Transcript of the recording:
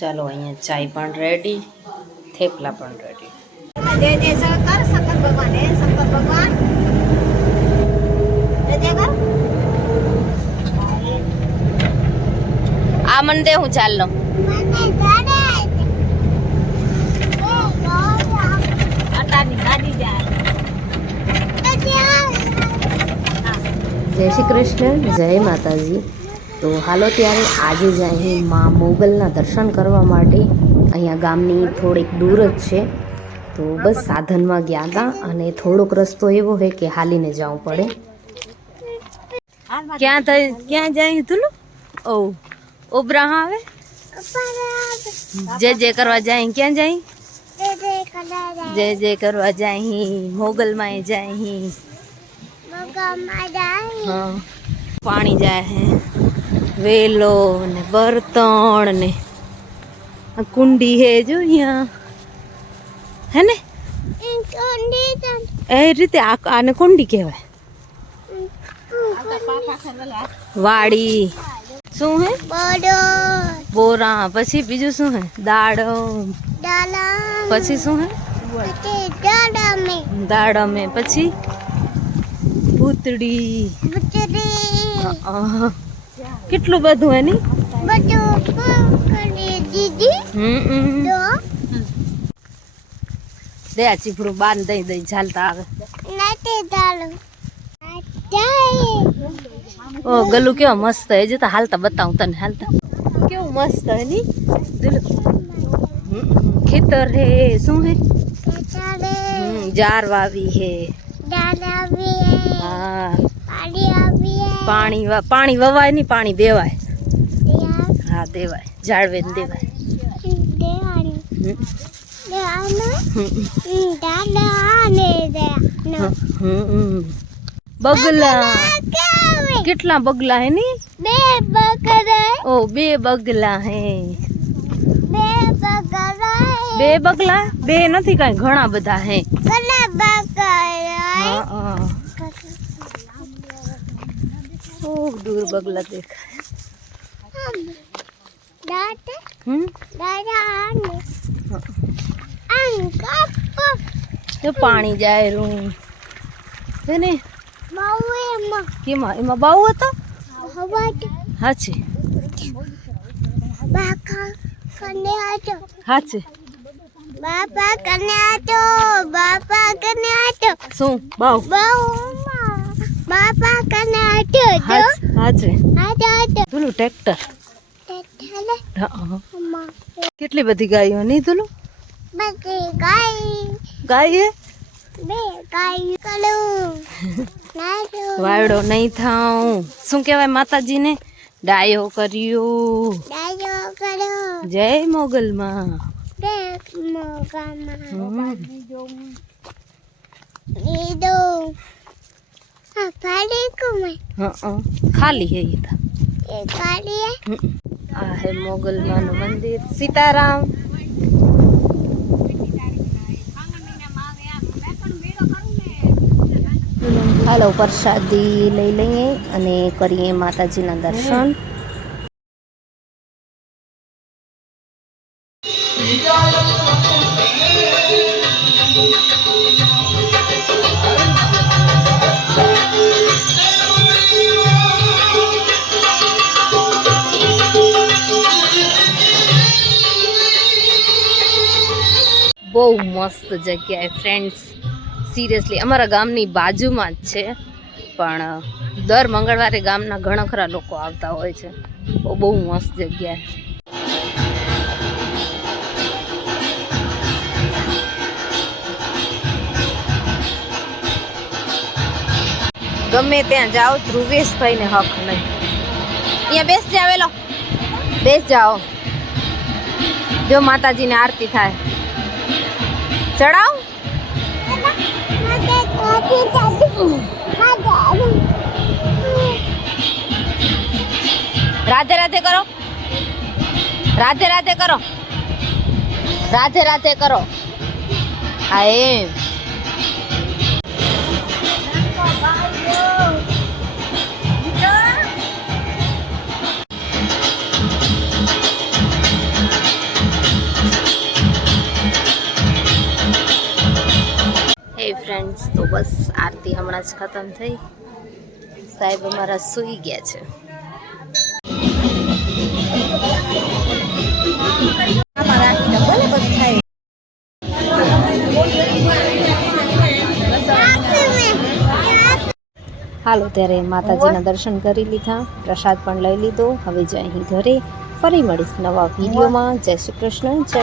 ચાલો અહીંયા ચાય પણ રેડી, થેપલા પણ રેડી. जय जय शंकर शंकर भगवान है शंकर भगवान जय जय कर આ મને દે, હું ચાલ લઉં. જય શ્રી કૃષ્ણ, જય માતાજી. તો હાલો ત્યારે આજે જ અહીં માં મોગલના દર્શન કરવા માટે અહીંયા ગામની થોડીક દૂર જ છે. તો બસ સાધનમાં ગયા હતા અને થોડોક રસ્તો એવો છે કે હાલીને જવું પડે. ક્યાં જાય તું? ઓ ઉબરા આવે જય જય કરવા જાય. ક્યાં જાય? જય જય કરવા જાય, મોગલમાં જાય. હા, પાણી જાય હે, વેલો ને બર્તણ ને કુંડી હે જો અહીંયા હે ને એ રીતે આને કુંડી કહેવાય. વાડી શું હે? બોરા. પછી બીજું શું હે? દાડમ. પછી શું હે? દાડમે. પછી ભૂતડી. કેટલું બધું હે ની. દે આ ચીપડું બાંધ દઈ દઈ ચાલતા આવે. ઓ ગલું કેવો મસ્ત હે. જે તો હાલતા બતાવું તને. હાલતા કેવું મસ્ત હે ની. ખેતર હે. શું હે? જાર વાવી હે. હા, પાણી વવાય નહીં, પાણી દેવાય. હા દેવાય, જાળવે ને દેવાય. બગલા. કેટલા બગલા હે ની? ઓ 2 બગલા હે. 2 બગલા? 2 નથી, કઈ ઘણા બધા હે. દૂર બગલા દેખાય. પાણી જાય રૂ છે ને. કેમાં? એમાં બાવ હતો. હાચે હાચે. શું બાવ? તુલું ટ્રેક્ટર. કેટલી બધી ગાયો નહીં તુલું? ગાય વાયડો નહીં થાઉં. શું કેવાય માતાજીને? ડાયો કર્યો. જય મોગલમાં. ખાલી હે આ હે મોગલમાં નું મંદિર. સીતારામ. હાલો પ્રસાદી લઈ લઈએ અને કરીએ માતાજીના દર્શન. બહુ મસ્ત જગ્યાએ ફ્રેન્ડ્સ. સિરિયસલી અમારા ગામની બાજુમાં જ છે, પણ દર મંગળવારે ગામના ઘણા ખરા લોકો આવતા હોય છે. બહુ મસ્ત જગ્યા. ગમે ત્યાં જાઓ ધ્રુવેશભાઈ ને હક નહીં. અહીંયા બેસ જાવેલો, બેસ જાઓ. જો માતાજીને આરતી થાય. ચડાવ. રાધે રાધે કરો. રાધે રાધે કરો. રાધે રાધે કરો. હા એમ. ફ્રેન્ડ્સ, તો બસ આરતી હમણાં જ ખતમ થઈ. સાહેબ અમારા સૂઈ ગયા છે. હાલો ત્યારે માતાજીના દર્શન કરી લીધા, પ્રસાદ પણ લઈ લીધો. હવે જઈ અહીં ઘરે. ફરી મળીશ નવા વિડીયોમાં. જય શ્રી કૃષ્ણ, જય